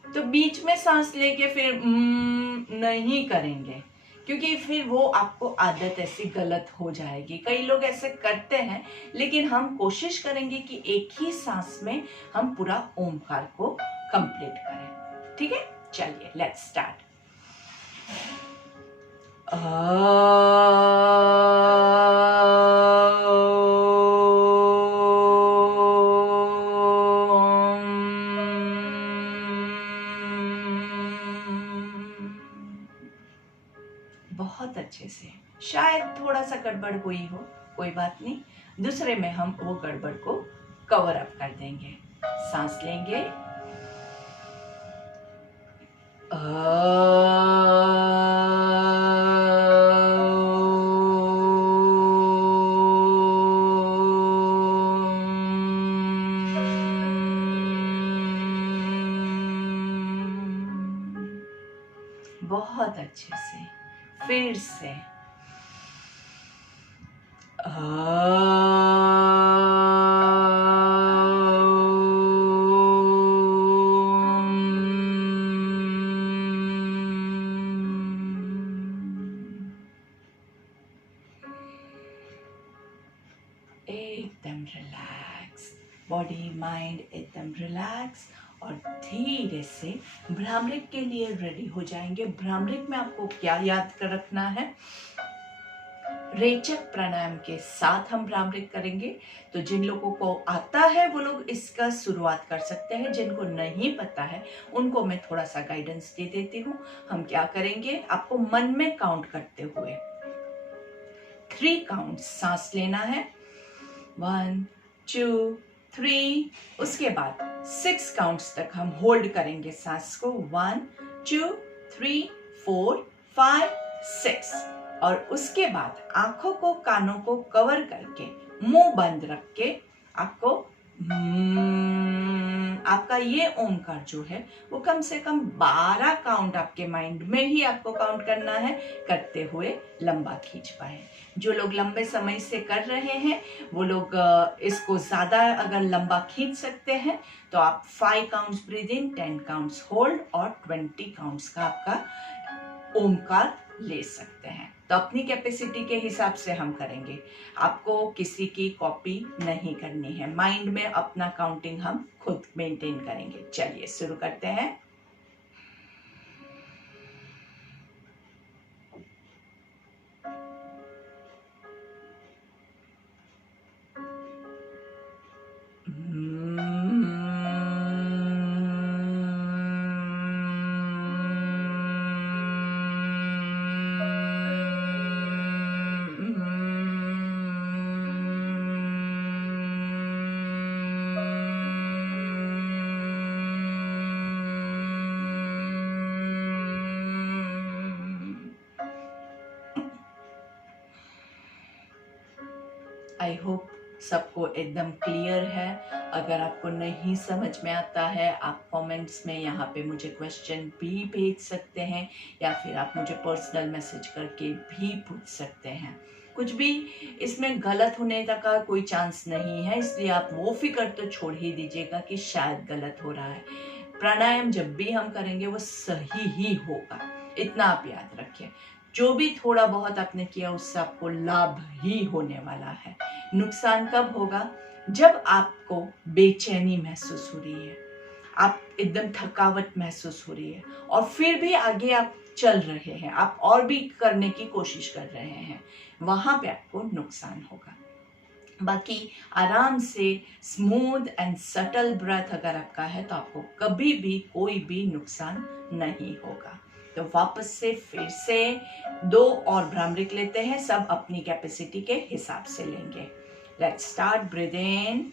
तो बीच में सांस लेके फिर नहीं करेंगे, क्योंकि फिर वो आपको आदत ऐसी गलत हो जाएगी। कई लोग ऐसे करते हैं, लेकिन हम कोशिश करेंगे कि एक ही सांस में हम पूरा ओमकार को कंप्लीट करें। ठीक है, चलिए लेट्स स्टार्ट। बहुत अच्छे से। शायद थोड़ा सा गड़बड़ हुई हो, कोई बात नहीं, दूसरे में हम वो गड़बड़ को कवर अप कर देंगे। सांस लेंगे, बहुत अच्छे से। फिर से एकदम रिलैक्स, बॉडी माइंड एकदम रिलैक्स, और धीरे से भ्रामरिक के लिए रेडी हो जाएंगे। भ्रामरिक में आपको क्या याद कर रखना है? रेचक प्राणायाम के साथ हम भ्रामरिक करेंगे। तो जिन लोगों को आता है वो लोग इसका शुरुआत कर सकते हैं, जिनको नहीं पता है उनको मैं थोड़ा सा गाइडेंस दे देती हूँ। हम क्या करेंगे, आपको मन में काउंट करते हुए 3 काउंट सांस लेना है, 1 2 3, उसके बाद 6 काउंट्स तक हम होल्ड करेंगे सांस को, 1 2 3 4 5 6, और उसके बाद आंखों को कानों को कवर करके मुंह बंद रख के आपको आपका ये ओमकार जो है वो कम से कम 12 काउंट आपके माइंड में ही आपको काउंट करना है, करते हुए लंबा खींच पाए। जो लोग लंबे समय से कर रहे हैं वो लोग इसको ज्यादा अगर लंबा खींच सकते हैं तो आप 5 counts breathe in, 10 counts hold और 20 काउंट्स का आपका ओमकार ले सकते हैं। तो अपनी कैपेसिटी के हिसाब से हम करेंगे, आपको किसी की कॉपी नहीं करनी है। माइंड में अपना काउंटिंग हम खुद मेंटेन करेंगे। चलिए शुरू करते हैं। आई होप सबको एकदम क्लियर है। अगर आपको नहीं समझ में आता है आप कमेंट्स में यहाँ पे मुझे क्वेश्चन भी भेज सकते हैं, या फिर आप मुझे पर्सनल मैसेज करके भी पूछ सकते हैं। कुछ भी इसमें गलत होने का कोई चांस नहीं है, इसलिए आप वो फिक्र तो छोड़ ही दीजिएगा कि शायद गलत हो रहा है। प्राणायाम जब भी हम करेंगे वो सही ही होगा, इतना आप याद रखिए। जो भी थोड़ा बहुत आपने किया उससे आपको लाभ ही होने वाला है। नुकसान कब होगा? जब आपको बेचैनी महसूस हो रही है, आप एकदम थकावट महसूस हो रही है और फिर भी आगे आप चल रहे हैं, आप और भी करने की कोशिश कर रहे हैं, वहां पे आपको नुकसान होगा। बाकी आराम से स्मूथ एंड सटल ब्रेथ अगर आपका है तो आपको कभी भी कोई भी नुकसान नहीं होगा। तो वापस से फिर से 2 और भ्रामरिक लेते हैं, सब अपनी कैपेसिटी के हिसाब से लेंगे। Let's start. Breathe in,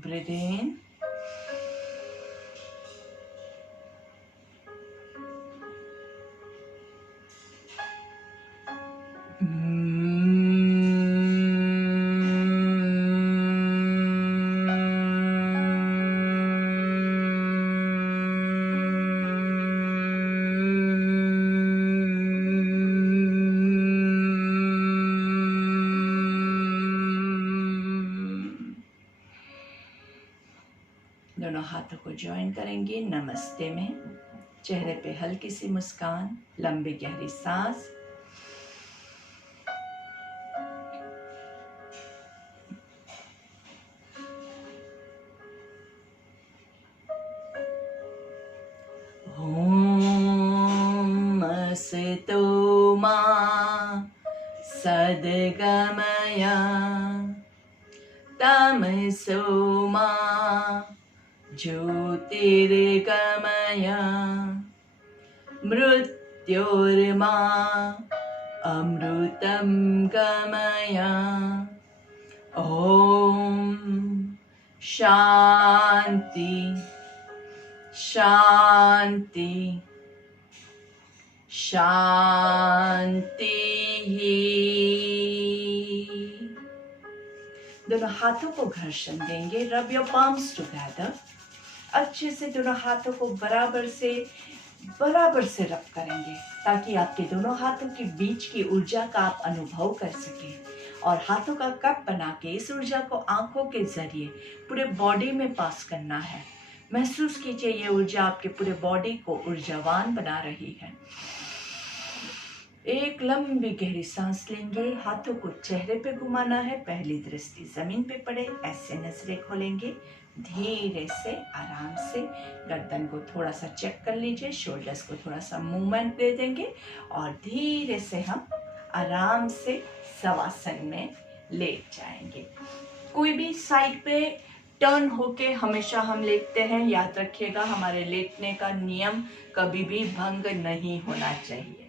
breathe in, दोनों हाथों को ज्वाइन करेंगे नमस्ते में। चेहरे पे हल्की सी मुस्कान, लंबी गहरी सांस। ओम असतो मा सद्गमय तमसो मा ज्योतिर्गमय मृत्योर्मा अमृतं गमय। ओम शांति शांति शांति। दोनों हाथों को घर्षण देंगे। Rub your palms together. अच्छे से दोनों हाथों को बराबर से रब करेंगे ताकि आपके दोनों हाथों के बीच की ऊर्जा का आप अनुभव कर सकें। और हाथों का कप बना के इस ऊर्जा को आंखों के जरिए पूरे बॉडी में पास करना है। महसूस कीजिए ये ऊर्जा आपके पूरे बॉडी को ऊर्जावान बना रही है। एक लंबी गहरी सांस लेंगे। हाथों को चेहरे पे घुमाना है। पहली दृष्टि जमीन पे पड़े, ऐसे नजरें खोलेंगे। धीरे से आराम से गर्दन को थोड़ा सा चेक कर लीजिए, शोल्डर्स को थोड़ा सा मूवमेंट दे देंगे और धीरे से हम आराम से शवासन में लेट जाएंगे। कोई भी साइड पे टर्न होके हमेशा हम लेटते हैं। याद रखिएगा हमारे लेटने का नियम कभी भी भंग नहीं होना चाहिए।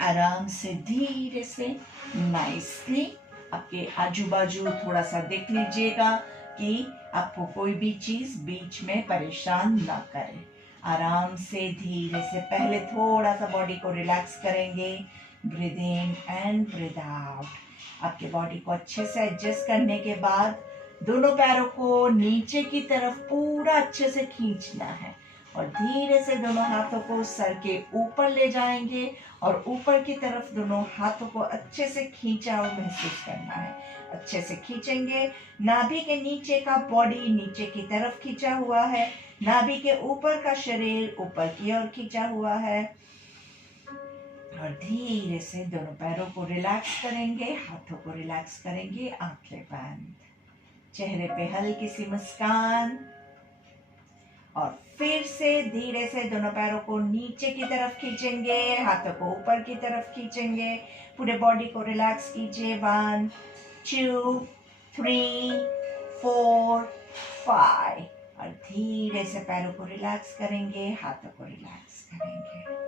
आराम से धीरे से नाइसली आपके आजू बाजू थोड़ा सा देख लीजिएगा कि आपको कोई भी चीज बीच में परेशान ना करे। आराम से धीरे से पहले थोड़ा सा बॉडी को रिलैक्स करेंगे। Breathe in and breathe out. आपके बॉडी को अच्छे से एडजस्ट करने के बाद दोनों पैरों को नीचे की तरफ पूरा अच्छे से खींचना है और धीरे से दोनों हाथों को सर के ऊपर ले जाएंगे और ऊपर की तरफ दोनों हाथों को अच्छे से खींचा हुआ महसूस करना है। अच्छे से खींचेंगे। नाभि के नीचे का बॉडी नीचे की तरफ खींचा हुआ है। नाभि के ऊपर का शरीर ऊपर की ओर खींचा हुआ है और धीरे से दोनों पैरों को रिलैक्स करेंगे, हाथों को रिलैक्स करेंगे। आंखें बंद, चेहरे पे हल्की सी मुस्कान और फिर से धीरे से दोनों पैरों को नीचे की तरफ खींचेंगे, हाथों को ऊपर की तरफ खींचेंगे। पूरे बॉडी को रिलैक्स कीजिए। 1 2 3 4 5 और धीरे से पैरों को रिलैक्स करेंगे, हाथों को रिलैक्स करेंगे।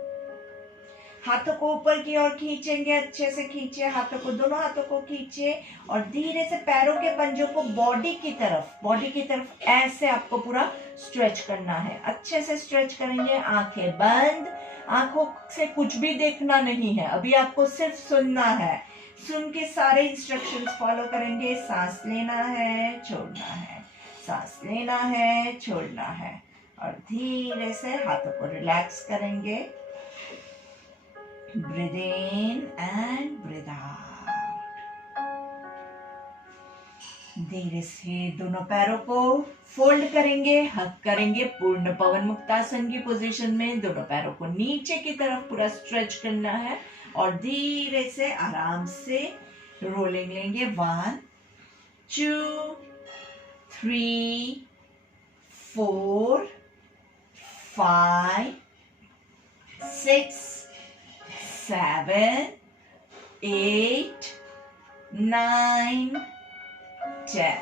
हाथों को ऊपर की ओर खींचेंगे। अच्छे से खींचिए हाथों को, दोनों हाथों को खींचिए और धीरे से पैरों के पंजों को बॉडी की तरफ ऐसे आपको पूरा स्ट्रेच करना है। अच्छे से स्ट्रेच करेंगे। आंखें बंद। आंखों से कुछ भी देखना नहीं है, अभी आपको सिर्फ सुनना है। सुन के सारे इंस्ट्रक्शंस फॉलो करेंगे। सांस लेना है, छोड़ना है, सांस लेना है, छोड़ना है और धीरे से हाथों को रिलैक्स करेंगे। Breathe in and breathe out. धीरे से दोनों पैरों को फोल्ड करेंगे, हक करेंगे। पूर्ण पवन मुक्तासन की पोजीशन में दोनों पैरों को नीचे की तरफ पूरा स्ट्रेच करना है और धीरे से आराम से रोलिंग लेंगे। 1 2 3 4 5 6 7 8 9 10।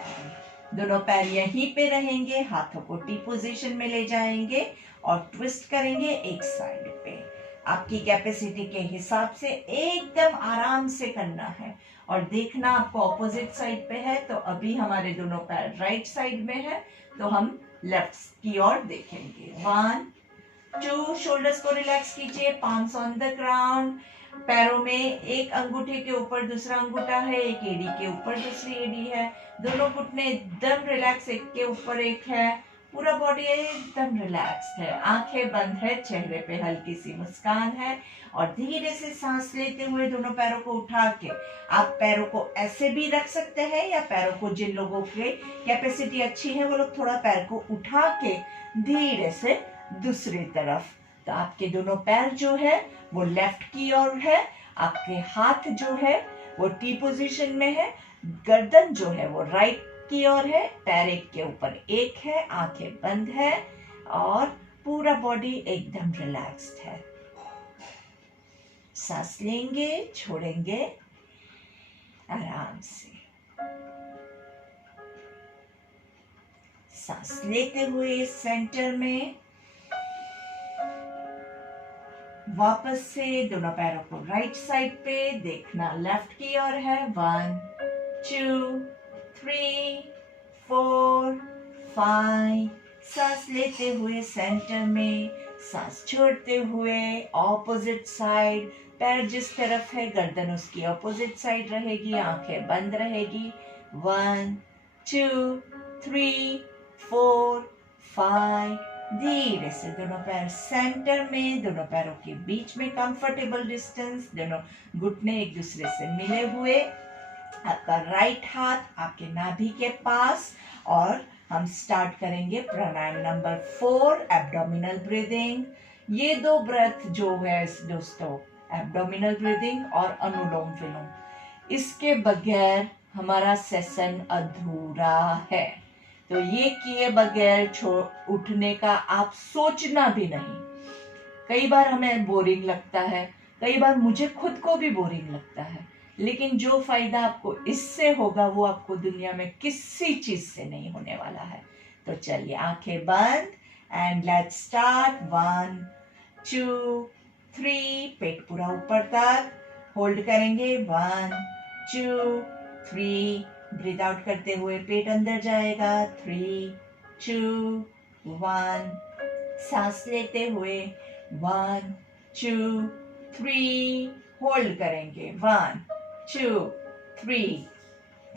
दोनों पैर यहीं पे रहेंगे। हाथों को टी पोजीशन में ले जाएंगे और ट्विस्ट करेंगे एक साइड पे। आपकी कैपेसिटी के हिसाब से एकदम आराम से करना है और देखना आपको ऑपोजिट साइड पे है तो अभी हमारे दोनों पैर राइट साइड में है तो हम लेफ्ट की ओर देखेंगे। 1 2 शोल्डर्स को रिलैक्स कीजिए। Palms on the ground. पैरों में एक अंगूठे के ऊपर दूसरा अंगूठा है, एक एड़ी के ऊपर दूसरी एड़ी है। दोनों घुटने एकदम रिलैक्स, एक के ऊपर एक है। पूरा बॉडी एकदम रिलैक्स्ड है, आंखें बंद है, चेहरे पे हल्की सी मुस्कान है और धीरे से सांस लेते हुए दोनों पैरों को उठा के, आप पैरों को ऐसे भी रख सकते हैं या पैरों को, जिन लोगों के कैपेसिटी अच्छी है वो लोग थोड़ा पैर को उठा के धीरे से दूसरी तरफ। तो आपके दोनों पैर जो है वो लेफ्ट की ओर है, आपके हाथ जो है वो टी पोजीशन में है, गर्दन जो है वो राइट की ओर है, पैर एक के ऊपर एक है, आंखें बंद है और पूरा बॉडी एकदम रिलैक्स्ड है। सांस लेंगे, छोड़ेंगे आराम से। सांस लेते हुए सेंटर में वापस से दोनों पैरों को राइट साइड पे, देखना लेफ्ट की ओर है। 1 2 3 4 5। सांस लेते हुए सेंटर में, सांस छोड़ते हुए ऑपोजिट साइड, पैर जिस तरफ है गर्दन उसकी ऑपोजिट साइड रहेगी, आंखें बंद रहेगी। 1 2 3 4 5। धीरे से दोनों पैर सेंटर में, दोनों पैरों के बीच में कंफर्टेबल डिस्टेंस, दोनों घुटने एक दूसरे से मिले हुए, आपका राइट हाथ आपके नाभि के पास। और हम स्टार्ट करेंगे प्राणायाम नंबर 4, एब्डोमिनल ब्रीदिंग। ये 2 ब्रेथ जो है दोस्तों, एब्डोमिनल ब्रीदिंग और अनुलोम विलोम, इसके बगैर हमारा सेशन अधूरा है। तो ये किए बगैर उठने का आप सोचना भी नहीं। कई बार हमें बोरिंग लगता है, कई बार मुझे खुद को भी बोरिंग लगता है, लेकिन जो फायदा आपको इससे होगा वो आपको दुनिया में किसी चीज से नहीं होने वाला है। तो चलिए आंखें बंद एंड लेट्स स्टार्ट। 1 2 3। पेट पूरा ऊपर तक होल्ड करेंगे। 1 2 3। ब्रीथ आउट करते हुए पेट अंदर जाएगा। 3 2 1। सांस लेते हुए 1 2 3। होल्ड करेंगे। 1 2 3।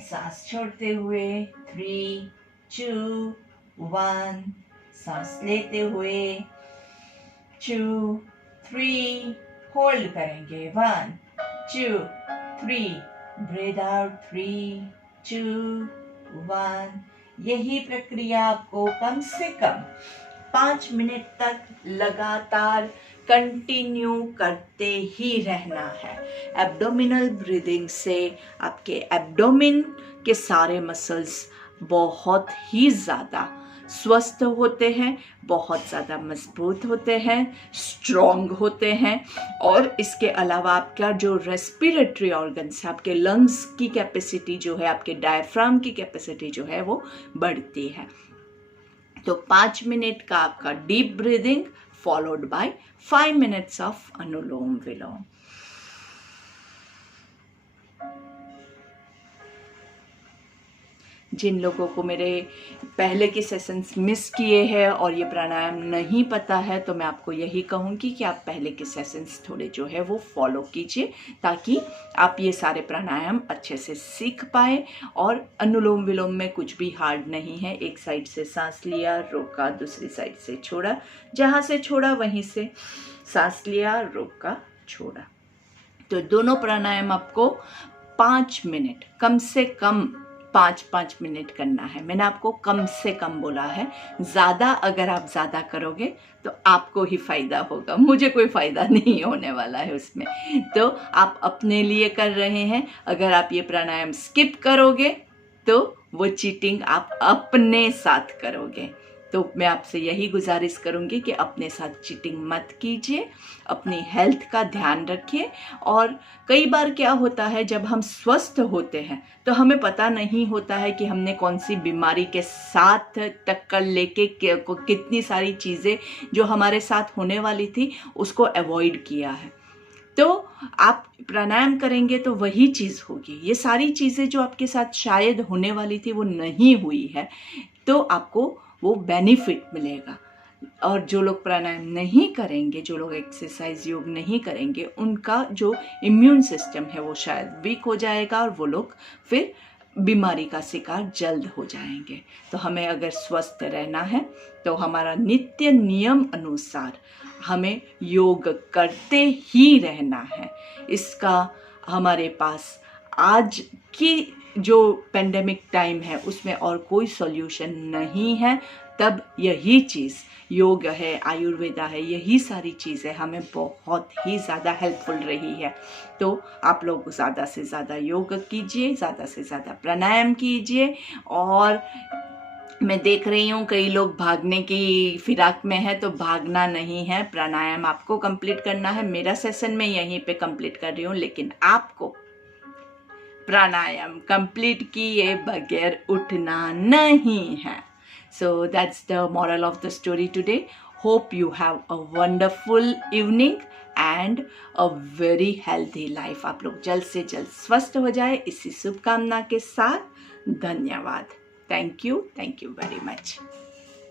सांस छोड़ते हुए 3 2 1। सांस लेते हुए 2 3। होल्ड करेंगे। 1 2 3। Breathe out. 3 2 1। यही प्रक्रिया आपको कम से कम 5 मिनट तक लगातार कंटिन्यू करते ही रहना है। एब्डोमिनल ब्रीदिंग से आपके एब्डोमिन के सारे मसल्स बहुत ही ज़्यादा स्वस्थ होते हैं, बहुत ज़्यादा मजबूत होते हैं, स्ट्रॉन्ग होते हैं। और इसके अलावा आपका जो रेस्पिरेटरी ऑर्गन्स है, आपके लंग्स की कैपेसिटी जो है, आपके डायफ्राम की कैपेसिटी जो है वो बढ़ती है। तो 5 मिनट का आपका deep breathing followed by 5 minutes of anulom vilom. जिन लोगों को मेरे पहले के सेशंस मिस किए हैं और ये प्राणायाम नहीं पता है, तो मैं आपको यही कहूँगी कि आप पहले के सेशंस थोड़े जो है वो फॉलो कीजिए, ताकि आप ये सारे प्राणायाम अच्छे से सीख पाए। और अनुलोम विलोम में कुछ भी हार्ड नहीं है। एक साइड से सांस लिया, रोका, दूसरी साइड से छोड़ा, जहाँ से छोड़ा वहीं से सांस लिया, रोका, छोड़ा। तो दोनों प्राणायाम आपको 5 मिनट, कम से कम 5-5 मिनट करना है। मैंने आपको कम से कम बोला है। ज़्यादा अगर आप ज़्यादा करोगे तो आपको ही फ़ायदा होगा, मुझे कोई फ़ायदा नहीं होने वाला है उसमें। तो आप अपने लिए कर रहे हैं। अगर आप ये प्राणायाम स्किप करोगे तो वो चीटिंग आप अपने साथ करोगे। तो मैं आपसे यही गुजारिश करूंगी कि अपने साथ चीटिंग मत कीजिए, अपनी हेल्थ का ध्यान रखिए। और कई बार क्या होता है, जब हम स्वस्थ होते हैं तो हमें पता नहीं होता है कि हमने कौन सी बीमारी के साथ टक्कर लेके कितनी सारी चीज़ें जो हमारे साथ होने वाली थी उसको अवॉइड किया है। तो आप प्राणायाम करेंगे तो वही चीज़ होगी। ये सारी चीज़ें जो आपके साथ शायद होने वाली थी वो नहीं हुई है, तो आपको वो बेनिफिट मिलेगा। और जो लोग प्राणायाम नहीं करेंगे, जो लोग एक्सरसाइज योग नहीं करेंगे, उनका जो इम्यून सिस्टम है वो शायद वीक हो जाएगा और वो लोग फिर बीमारी का शिकार जल्द हो जाएंगे। तो हमें अगर स्वस्थ रहना है तो हमारा नित्य नियम अनुसार हमें योग करते ही रहना है। इसका हमारे पास आज की जो पेंडेमिक टाइम है उसमें और कोई सॉल्यूशन नहीं है। तब यही चीज़ योग है, आयुर्वेदा है, यही सारी चीज़ें हमें बहुत ही ज़्यादा हेल्पफुल रही है। तो आप लोग ज़्यादा से ज़्यादा योग कीजिए, ज़्यादा से ज़्यादा प्राणायाम कीजिए। और मैं देख रही हूँ कई लोग भागने की फिराक में है, तो भागना नहीं है, प्राणायाम आपको कंप्लीट करना है। मेरा सेशन मैं यहीं पे कंप्लीट कर रही हूँ, लेकिन आपको प्राणायाम कंप्लीट किए बगैर उठना नहीं है। So that's the moral of the story today. Hope you have a wonderful evening and a very healthy life. आप लोग जल्द से जल्द स्वस्थ हो जाए, इसी शुभकामना के साथ धन्यवाद। Thank you very much.